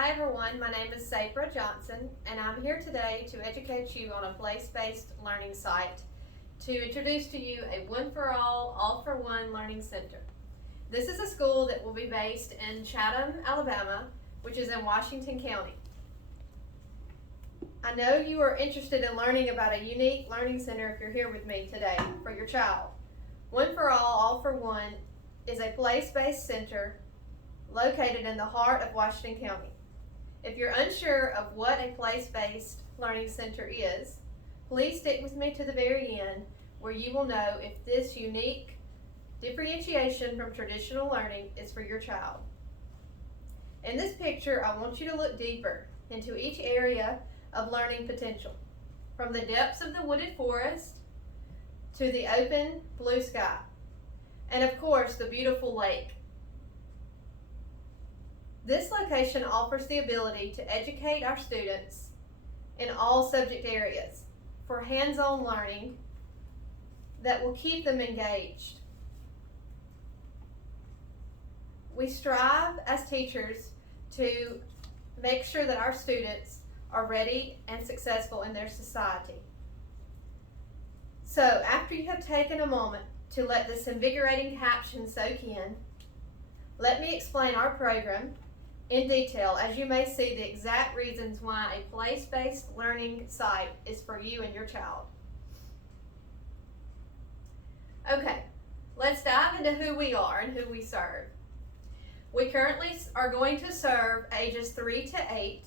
Hi everyone, my name is Sabra Johnson and I'm here today to educate you on a place-based learning site to introduce to you a one-for-all, all-for-one learning center. This is a school that will be based in Chatham, Alabama, which is in Washington County. I know you are interested in learning about a unique learning center if you're here with me today for your child. One for all for one is a place-based center located in the heart of Washington County. If you're unsure of what a place-based learning center is, please stick with me to the very end where you will know if this unique differentiation from traditional learning is for your child. In this picture, I want you to look deeper into each area of learning potential, from the depths of the wooded forest to the open blue sky, and of course the beautiful lake. This location offers the ability to educate our students in all subject areas for hands-on learning that will keep them engaged. We strive as teachers to make sure that our students are ready and successful in their society. So after you have taken a moment to let this invigorating caption soak in, let me explain our program in detail as you may see the exact reasons why a place-based learning site is for you and your child. Okay, let's dive into who we are and who we serve. We currently are going to serve ages 3 to 8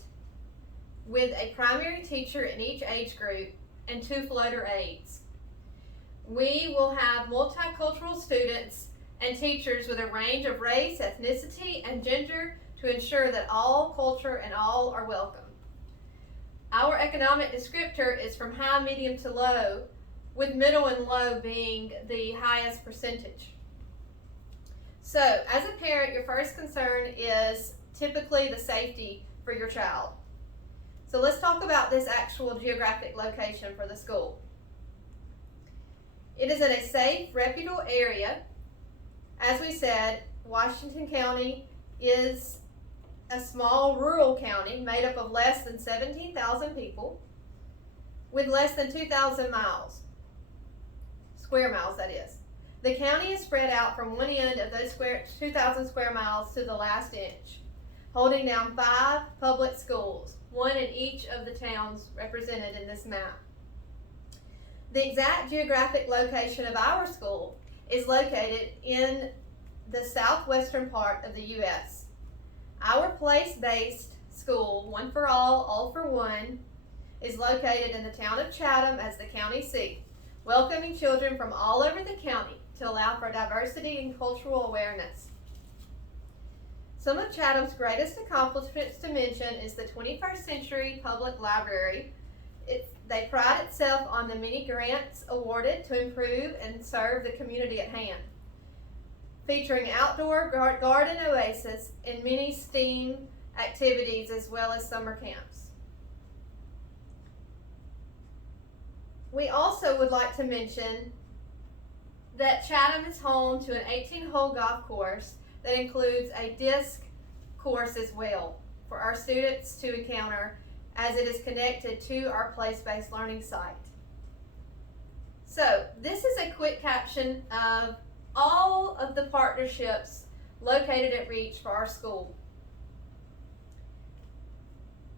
with a primary teacher in each age group and 2 floater aides. We will have multicultural students and teachers with a range of race, ethnicity, and gender to ensure that all culture and all are welcome. Our economic descriptor is from high, medium to low, with middle and low being the highest percentage. So, as a parent, your first concern is typically the safety for your child. So let's talk about this actual geographic location for the school. It is in a safe, reputable area. As we said, Washington County is a small rural county made up of less than 17,000 people with less than 2,000 miles, square miles that is. The county is spread out from one end of those 2,000 square miles to the last inch, holding down 5 public schools, one in each of the towns represented in this map. The exact geographic location of our school is located in the southwestern part of the U.S. Our place-based school, one for all for one, is located in the town of Chatham as the county seat, welcoming children from all over the county to allow for diversity and cultural awareness. Some of Chatham's greatest accomplishments to mention is the 21st Century Public Library. They pride itself on the many grants awarded to improve and serve the community at hand, featuring outdoor garden oasis and many STEAM activities as well as summer camps. We also would like to mention that Chatham is home to an 18-hole golf course that includes a disc course as well for our students to encounter as it is connected to our place-based learning site. So this is a quick caption of all of the partnerships located at Reach for our school.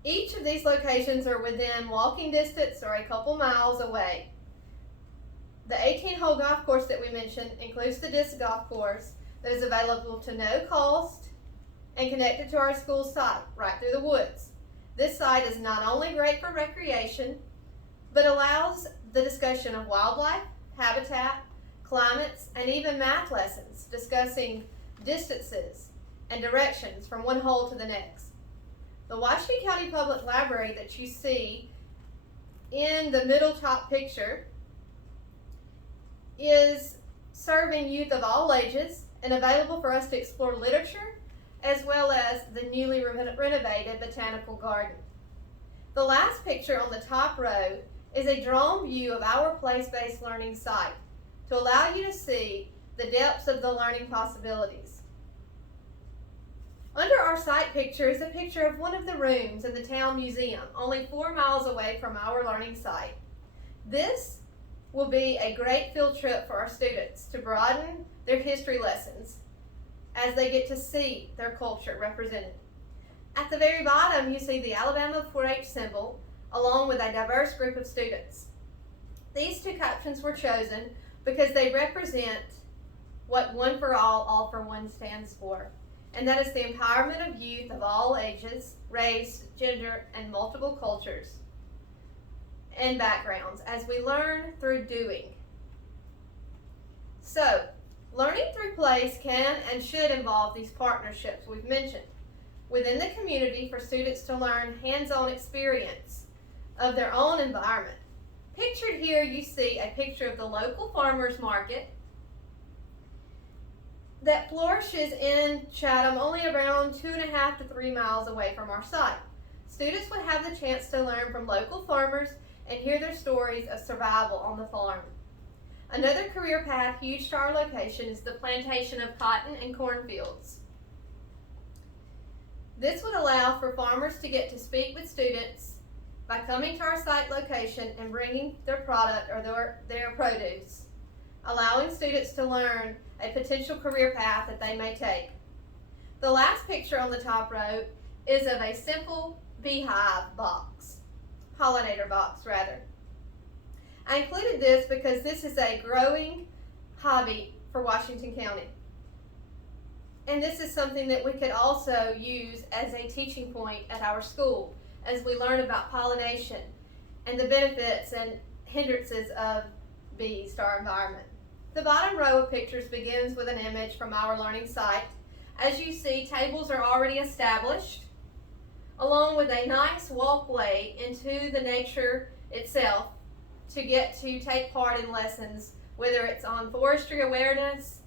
Each of these locations are within walking distance or a couple miles away. The 18-hole golf course that we mentioned includes the disc golf course that is available to no cost and connected to our school site right through the woods. This site is not only great for recreation, but allows the discussion of wildlife, habitat, climates, and even math lessons discussing distances and directions from one hole to the next. The Washington County Public Library that you see in the middle top picture is serving youth of all ages and available for us to explore literature as well as the newly renovated botanical garden. The last picture on the top row is a drone view of our place-based learning site to allow you to see the depths of the learning possibilities. Under our site picture is a picture of one of the rooms in the town museum, only 4 miles away from our learning site. This will be a great field trip for our students to broaden their history lessons as they get to see their culture represented. At the very bottom, you see the Alabama 4-H symbol along with a diverse group of students. These two captions were chosen because they represent what One for All for One stands for, and that is the empowerment of youth of all ages, race, gender, and multiple cultures and backgrounds as we learn through doing. So, learning through place can and should involve these partnerships we've mentioned within the community for students to learn hands-on experience of their own environment. Pictured here, you see a picture of the local farmers market that flourishes in Chatham, only around 2.5 to 3 miles away from our site. Students would have the chance to learn from local farmers and hear their stories of survival on the farm. Another career path huge to our location is the plantation of cotton and cornfields. This would allow for farmers to get to speak with students by coming to our site location and bringing their product or their produce, allowing students to learn a potential career path that they may take. The last picture on the top row is of a simple beehive box, pollinator box rather. I included this because this is a growing hobby for Washington County. And this is something that we could also use as a teaching point at our school as we learn about pollination and the benefits and hindrances of bees to our environment. The bottom row of pictures begins with an image from our learning site. As you see, tables are already established, along with a nice walkway into the nature itself to get to take part in lessons, whether it's on forestry awareness,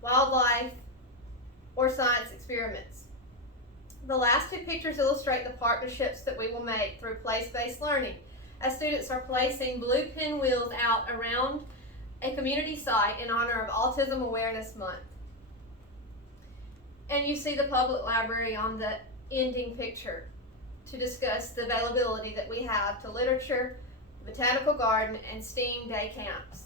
wildlife, or science experiments. The last two pictures illustrate the partnerships that we will make through place-based learning, as students are placing blue pinwheels out around a community site in honor of Autism Awareness Month. And you see the public library on the ending picture to discuss the availability that we have to literature, botanical garden, and STEAM day camps.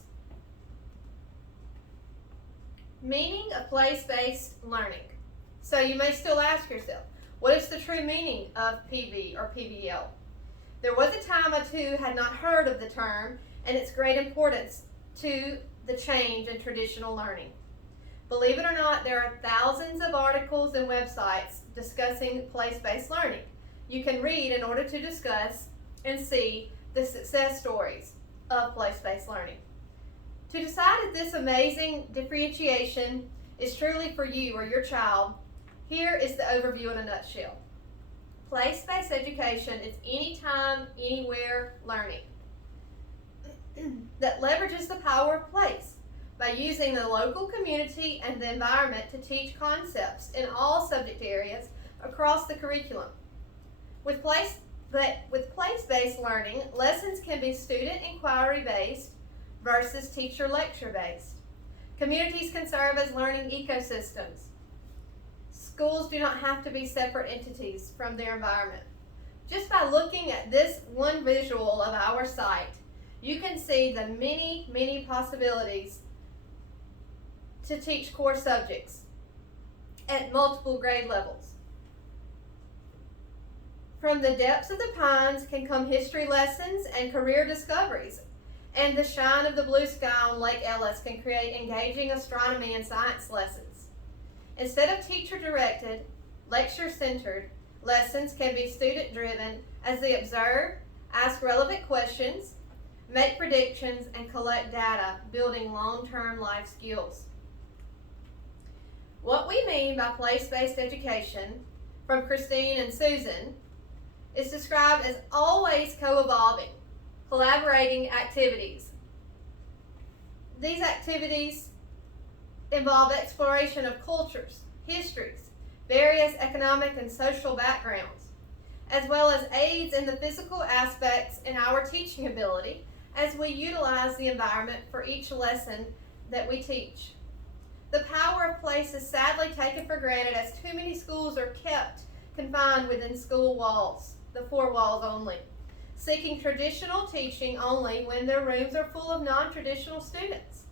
Meaning of place-based learning. So you may still ask yourself, what is the true meaning of PB or PBL? There was a time or two had not heard of the term and its great importance to the change in traditional learning. Believe it or not, there are thousands of articles and websites discussing place-based learning. You can read in order to discuss and see the success stories of place-based learning. To decide if this amazing differentiation is truly for you or your child, here is the overview in a nutshell. Place-based education is anytime, anywhere learning that leverages the power of place by using the local community and the environment to teach concepts in all subject areas across the curriculum. With place-based learning, lessons can be student inquiry-based versus teacher lecture-based. Communities can serve as learning ecosystems. Schools do not have to be separate entities from their environment. Just by looking at this one visual of our site, you can see the many, many possibilities to teach core subjects at multiple grade levels. From the depths of the pines can come history lessons and career discoveries, and the shine of the blue sky on Lake Ellis can create engaging astronomy and science lessons. Instead of teacher-directed, lecture-centered, lessons can be student-driven as they observe, ask relevant questions, make predictions, and collect data, building long-term life skills. What we mean by place-based education, from Christine and Susan, is described as always co-evolving, collaborating activities. These activities involve exploration of cultures, histories, various economic and social backgrounds, as well as aids in the physical aspects in our teaching ability as we utilize the environment for each lesson that we teach. The power of place is sadly taken for granted as too many schools are kept confined within school walls, the four walls only, seeking traditional teaching only when their rooms are full of non-traditional students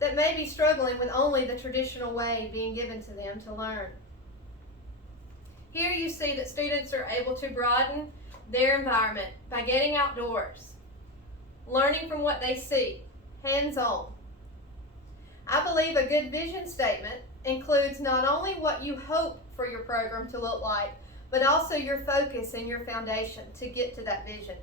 that may be struggling with only the traditional way being given to them to learn. Here you see that students are able to broaden their environment by getting outdoors, learning from what they see, hands-on. I believe a good vision statement includes not only what you hope for your program to look like, but also your focus and your foundation to get to that vision.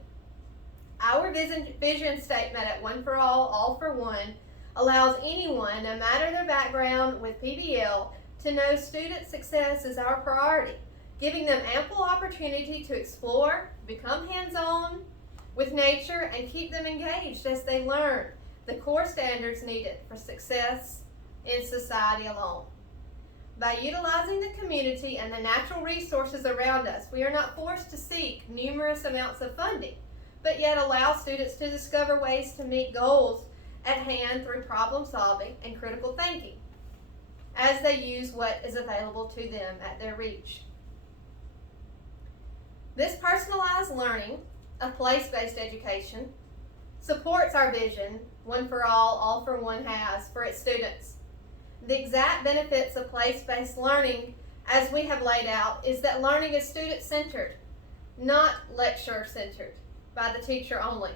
Our vision statement at One for All for One, allows anyone, no matter their background with PBL, to know student success is our priority, giving them ample opportunity to explore, become hands-on with nature, and keep them engaged as they learn the core standards needed for success in society alone. By utilizing the community and the natural resources around us, we are not forced to seek numerous amounts of funding, but yet allow students to discover ways to meet goals at hand through problem solving and critical thinking as they use what is available to them at their reach. This personalized learning of place-based education supports our vision One for All for One has for its students. The exact benefits of place-based learning, as we have laid out, is that learning is student-centered, not lecture-centered by the teacher only.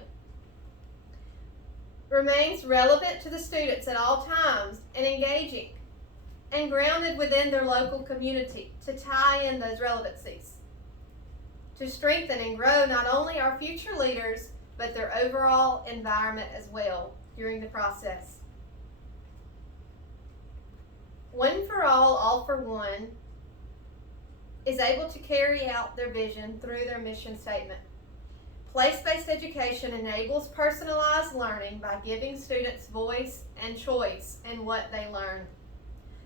Remains relevant to the students at all times and engaging and grounded within their local community to tie in those relevancies, to strengthen and grow not only our future leaders, but their overall environment as well during the process. One for All for One is able to carry out their vision through their mission statement. Place-based education enables personalized learning by giving students voice and choice in what they learn,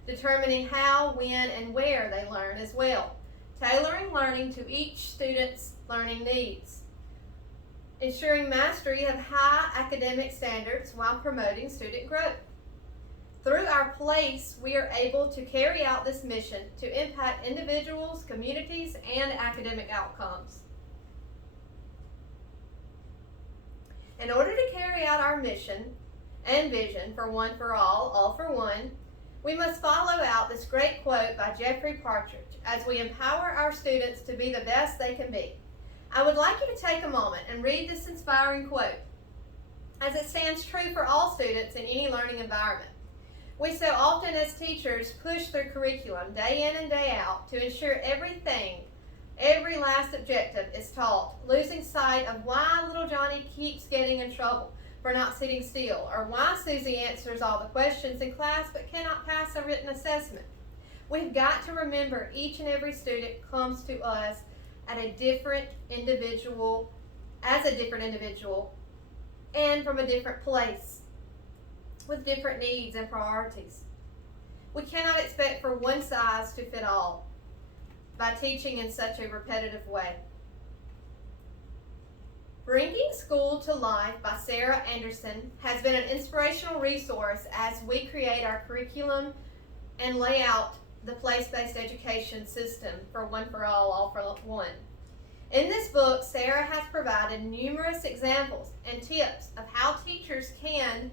determining how, when, and where they learn as well, tailoring learning to each student's learning needs, ensuring mastery of high academic standards while promoting student growth. Through our place, we are able to carry out this mission to impact individuals, communities, and academic outcomes. In order to carry out our mission and vision for One for All for One, we must follow out this great quote by Jeffrey Partridge as we empower our students to be the best they can be. I would like you to take a moment and read this inspiring quote, as it stands true for all students in any learning environment. We so often as teachers push through curriculum day in and day out to ensure every last objective is taught, losing sight of why little Johnny keeps getting in trouble for not sitting still, or why Susie answers all the questions in class but cannot pass a written assessment. We've got to remember each and every student comes to us as a different individual, and from a different place, with different needs and priorities. We cannot expect for one size to fit all by teaching in such a repetitive way. Bringing School to Life by Sarah Anderson has been an inspirational resource as we create our curriculum and lay out the place-based education system for One for All for One. In this book, Sarah has provided numerous examples and tips of how teachers can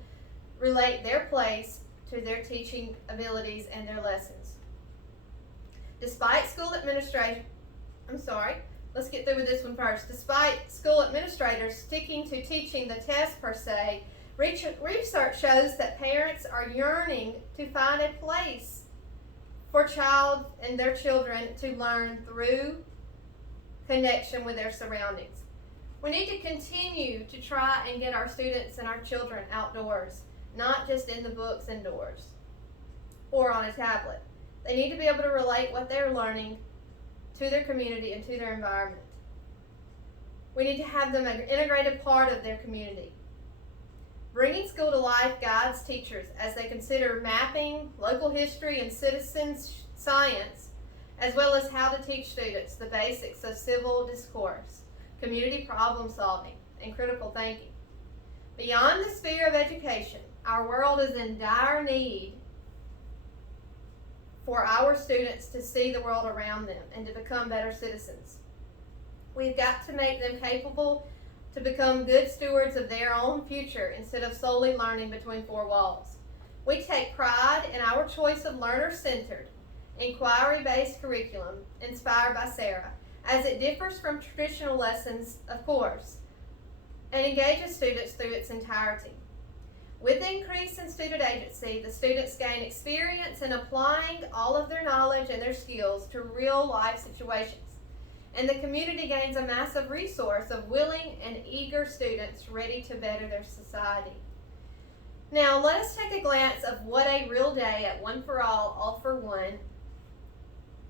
relate their place to their teaching abilities and their lessons. Despite school administrators sticking to teaching the test per se, research shows that parents are yearning to find a place for their children to learn through connection with their surroundings. We need to continue to try and get our students and our children outdoors, not just in the books indoors or on a tablet. They need to be able to relate what they're learning to their community and to their environment. We need to have them an integrated part of their community. Bringing School to Life guides teachers as they consider mapping, local history, and citizens science, as well as how to teach students the basics of civil discourse, community problem solving, and critical thinking. Beyond the sphere of education, our world is in dire need for our students to see the world around them and to become better citizens. We've got to make them capable to become good stewards of their own future instead of solely learning between four walls. We take pride in our choice of learner-centered, inquiry-based curriculum inspired by Sarah, as it differs from traditional lessons, of course, and engages students through its entirety. With the increase in student agency, the students gain experience in applying all of their knowledge and their skills to real-life situations, and the community gains a massive resource of willing and eager students ready to better their society. Now, let us take a glance of what a real day at One for All for One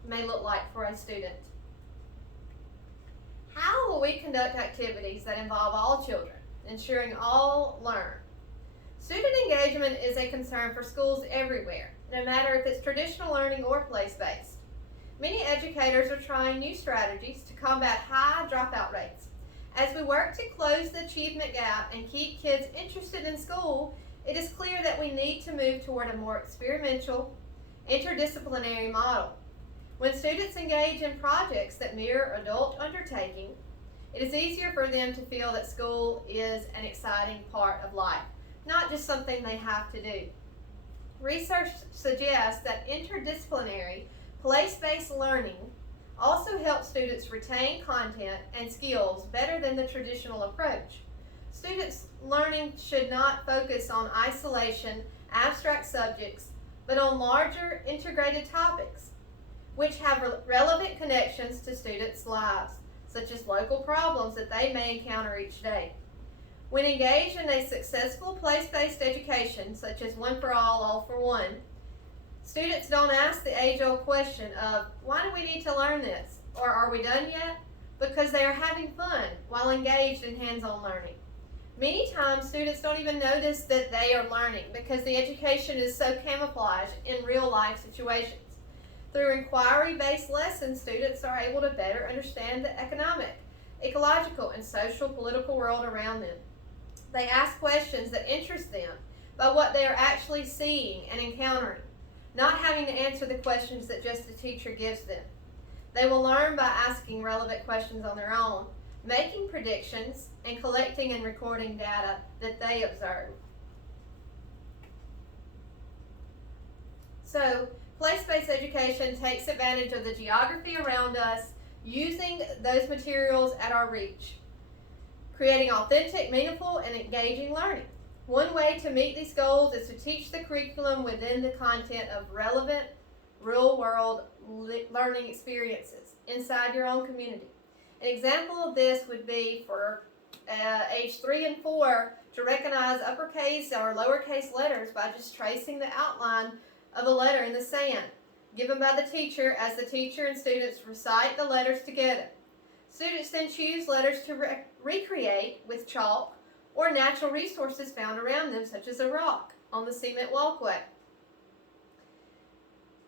may look like for a student. How will we conduct activities that involve all children, ensuring all learn? Student engagement is a concern for schools everywhere, no matter if it's traditional learning or place-based. Many educators are trying new strategies to combat high dropout rates. As we work to close the achievement gap and keep kids interested in school, it is clear that we need to move toward a more experimental, interdisciplinary model. When students engage in projects that mirror adult undertaking, it is easier for them to feel that school is an exciting part of life, not just something they have to do. Research suggests that interdisciplinary, place-based learning also helps students retain content and skills better than the traditional approach. Students' learning should not focus on isolation, abstract subjects, but on larger integrated topics, which have relevant connections to students' lives, such as local problems that they may encounter each day. When engaged in a successful place-based education, such as One for All for One, students don't ask the age-old question of, why do we need to learn this? Or are we done yet? Because they are having fun while engaged in hands-on learning. Many times, students don't even notice that they are learning because the education is so camouflaged in real-life situations. Through inquiry-based lessons, students are able to better understand the economic, ecological, and social political world around them. They ask questions that interest them by what they are actually seeing and encountering, not having to answer the questions that just the teacher gives them. They will learn by asking relevant questions on their own, making predictions, and collecting and recording data that they observe. So, place-based education takes advantage of the geography around us, using those materials at our reach, creating authentic, meaningful, and engaging learning. One way to meet these goals is to teach the curriculum within the content of relevant, real-world learning experiences inside your own community. An example of this would be for age 3 and 4 to recognize uppercase or lowercase letters by just tracing the outline of a letter in the sand, given by the teacher as the teacher and students recite the letters together. Students then choose letters to recreate with chalk or natural resources found around them, such as a rock on the cement walkway.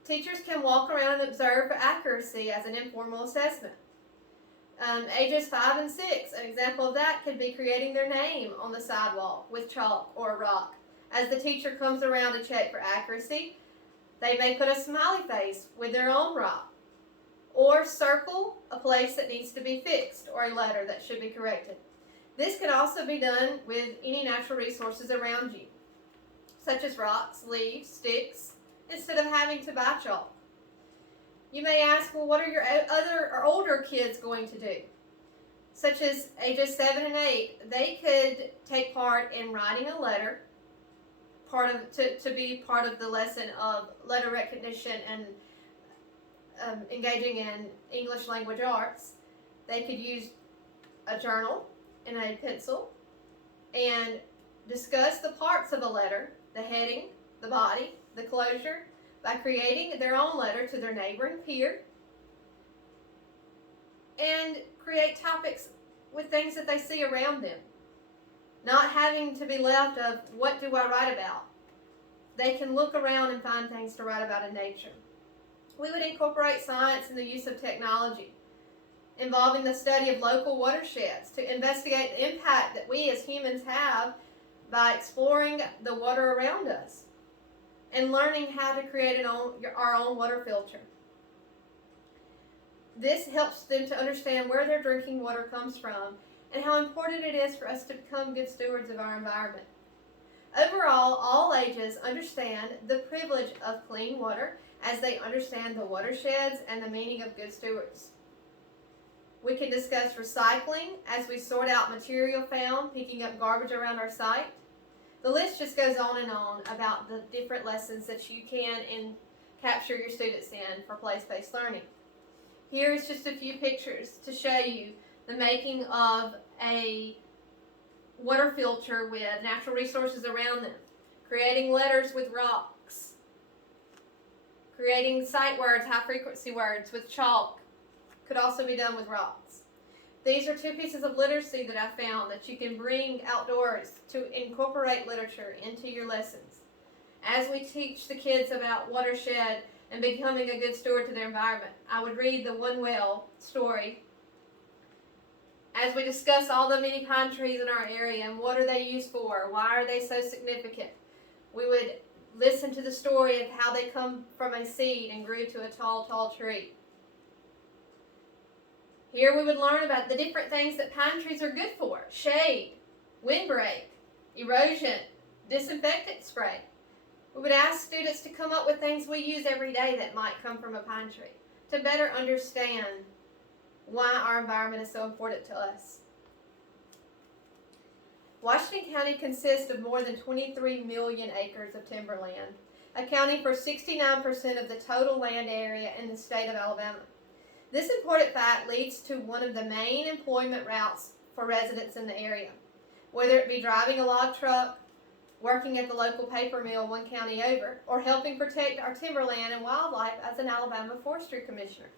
Teachers can walk around and observe for accuracy as an informal assessment. Ages 5 and 6, an example of that could be creating their name on the sidewalk with chalk or a rock. As the teacher comes around to check for accuracy, they may put a smiley face with their own rock, or circle a place that needs to be fixed or a letter that should be corrected. This can also be done with any natural resources around you, such as rocks, leaves, sticks, instead of having to buy chalk. You may ask, well, what are your other or older kids going to do? Such as ages 7 and 8, they could take part in writing a letter, to be part of the lesson of letter recognition and engaging in English language arts. They could use a journal and a pencil and discuss the parts of a letter, the heading, the body, the closure, by creating their own letter to their neighbor and peer, and create topics with things that they see around them, not having to be left of, what do I write about? They can look around and find things to write about in nature. We would incorporate science and the use of technology, involving the study of local watersheds to investigate the impact that we as humans have by exploring the water around us. and learning how to create our own water filter. This helps them to understand where their drinking water comes from and how important it is for us to become good stewards of our environment. Overall, all ages understand the privilege of clean water as they understand the watersheds and the meaning of good stewards. We can discuss recycling as we sort out material found, picking up garbage around our site. The list just goes on and on about the different lessons that you can capture your students in for place-based learning. Here is just a few pictures to show you the making of a water filter with natural resources around them, creating letters with rocks, creating sight words, high-frequency words with chalk. Could also be done with rocks. These are 2 pieces of literacy that I found that you can bring outdoors to incorporate literature into your lessons. As we teach the kids about watershed and becoming a good steward to their environment, I would read the One Well story. As we discuss all the many pine trees in our area and what are they used for, why are they so significant, we would listen to the story of how they come from a seed and grew to a tall, tall tree. Here we would learn about the different things that pine trees are good for: shade, windbreak, erosion, disinfectant spray. We would ask students to come up with things we use every day that might come from a pine tree to better understand why our environment is so important to us. Washington County consists of more than 23 million acres of timberland, accounting for 69% of the total land area in the state of Alabama. This important fact leads to one of the main employment routes for residents in the area, whether it be driving a log truck, working at the local paper mill 1 county over, or helping protect our timberland and wildlife as an Alabama Forestry Commissioner.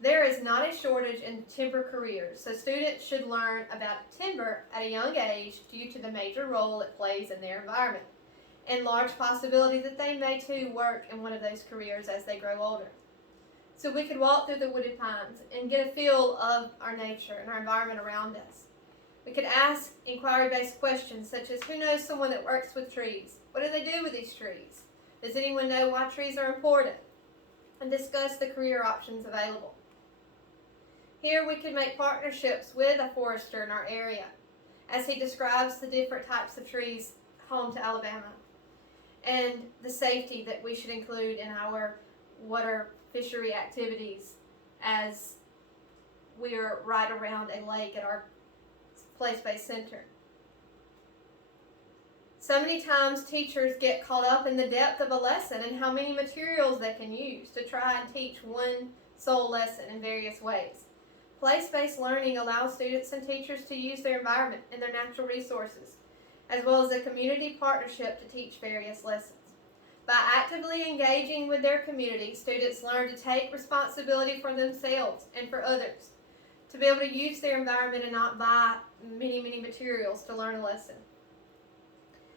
There is not a shortage in timber careers, so students should learn about timber at a young age due to the major role it plays in their environment, and large possibility that they may too work in one of those careers as they grow older. So we could walk through the wooded pines and get a feel of our nature and our environment around us. We could ask inquiry-based questions such as, who knows someone that works with trees? What do they do with these trees? Does anyone know why trees are important? And discuss the career options available. Here we could make partnerships with a forester in our area as he describes the different types of trees home to Alabama and the safety that we should include in our water fishery activities as we are right around a lake at our place-based center. So many times teachers get caught up in the depth of a lesson and how many materials they can use to try and teach one sole lesson in various ways. Place-based learning allows students and teachers to use their environment and their natural resources, as well as a community partnership to teach various lessons. By actively engaging with their community, students learn to take responsibility for themselves and for others, to be able to use their environment and not buy many materials to learn a lesson.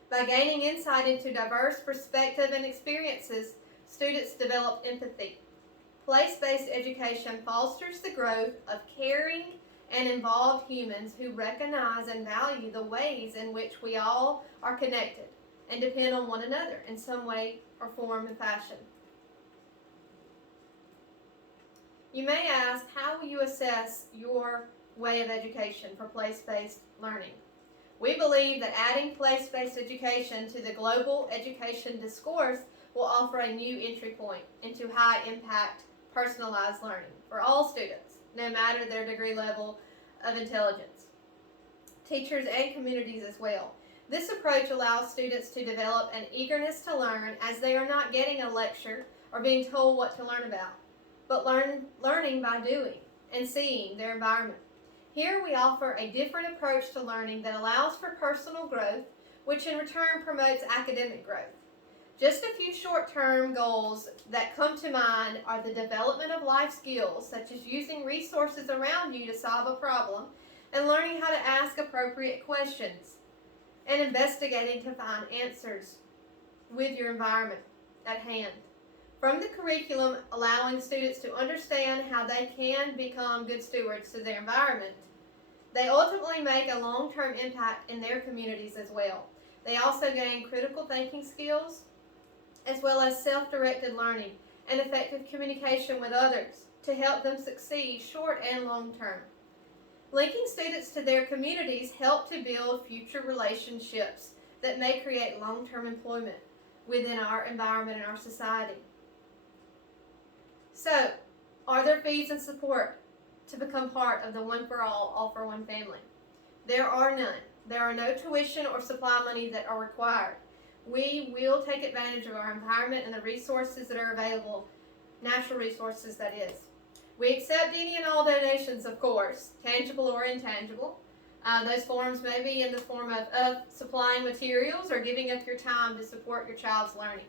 By gaining insight into diverse perspectives and experiences, students develop empathy. Place-based education fosters the growth of caring and involved humans who recognize and value the ways in which we all are connected and depend on one another in some way or form and fashion. You may ask, how will you assess your way of education for place-based learning? We believe that adding place-based education to the global education discourse will offer a new entry point into high-impact, personalized learning for all students, no matter their degree level of intelligence, teachers and communities as well. This approach allows students to develop an eagerness to learn as they are not getting a lecture or being told what to learn about, but learning by doing and seeing their environment. Here we offer a different approach to learning that allows for personal growth, which in return promotes academic growth. Just a few short-term goals that come to mind are the development of life skills, such as using resources around you to solve a problem and learning how to ask appropriate questions, and investigating to find answers with your environment at hand. From the curriculum, allowing students to understand how they can become good stewards to their environment, they ultimately make a long-term impact in their communities as well. They also gain critical thinking skills, as well as self-directed learning and effective communication with others to help them succeed short and long term. Linking students to their communities help to build future relationships that may create long-term employment within our environment and our society. So, are there fees and support to become part of the One for All for One family? There are none. There are no tuition or supply money that are required. We will take advantage of our environment and the resources that are available, natural resources that is. We accept any and all donations, of course, tangible or intangible. Those forms may be in the form of supplying materials or giving up your time to support your child's learning.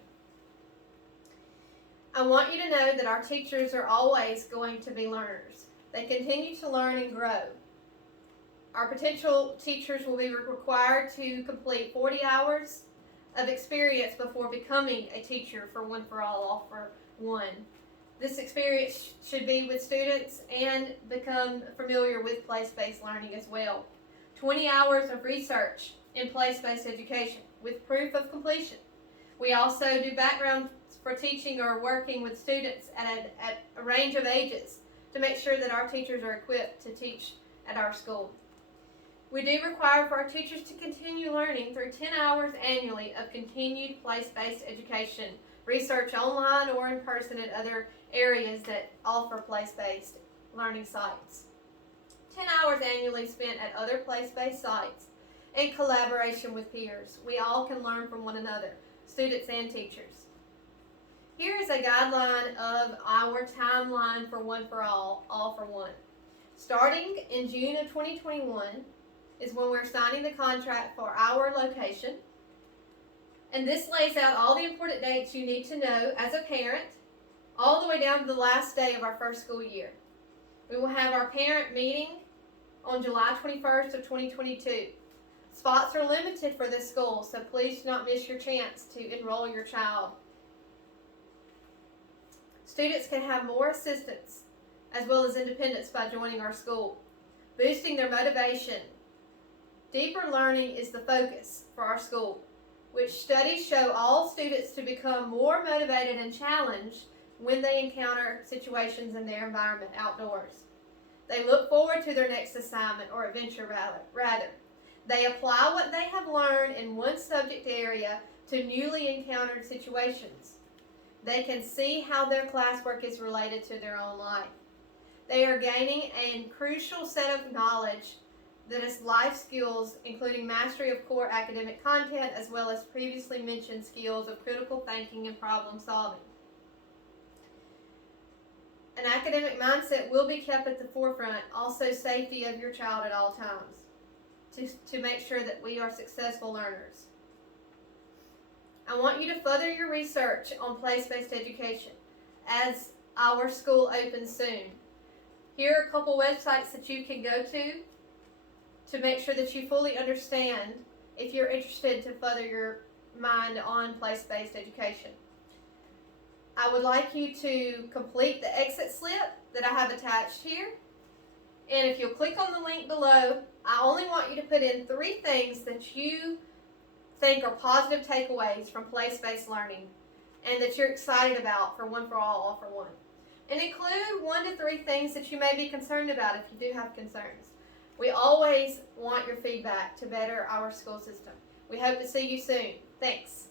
I want you to know that our teachers are always going to be learners. They continue to learn and grow. Our potential teachers will be required to complete 40 hours of experience before becoming a teacher for One for All for One. This experience should be with students and become familiar with place-based learning as well. 20 hours of research in place-based education with proof of completion. We also do background for teaching or working with students at a range of ages to make sure that our teachers are equipped to teach at our school. We do require for our teachers to continue learning through 10 hours annually of continued place-based education, research online or in person at other areas that offer place-based learning sites. 10 hours annually spent at other place-based sites in collaboration with peers. We all can learn from one another, students and teachers. Here is a guideline of our timeline for One for All for One. Starting in June of 2021 is when we're signing the contract for our location. And this lays out all the important dates you need to know as a parent, all the way down to the last day of our first school year. We will have our parent meeting on July 21st of 2022. Spots are limited for this school, so please do not miss your chance to enroll your child. Students can have more assistance as well as independence by joining our school, boosting their motivation. Deeper learning is the focus for our school, which studies show all students to become more motivated and challenged when they encounter situations in their environment outdoors. They look forward to their next assignment or adventure rather. They apply what they have learned in one subject area to newly encountered situations. They can see how their classwork is related to their own life. They are gaining a crucial set of knowledge that is life skills, including mastery of core academic content, as well as previously mentioned skills of critical thinking and problem solving. An academic mindset will be kept at the forefront, also safety of your child at all times, to make sure that we are successful learners. I want you to further your research on place-based education as our school opens soon. Here are a couple websites that you can go to make sure that you fully understand if you're interested to further your mind on place-based education. I would like you to complete the exit slip that I have attached here. And if you'll click on the link below, I only want you to put in 3 things that you think are positive takeaways from place-based learning and that you're excited about for One for All for One. And include 1 to 3 things that you may be concerned about if you do have concerns. We always want your feedback to better our school system. We hope to see you soon. Thanks.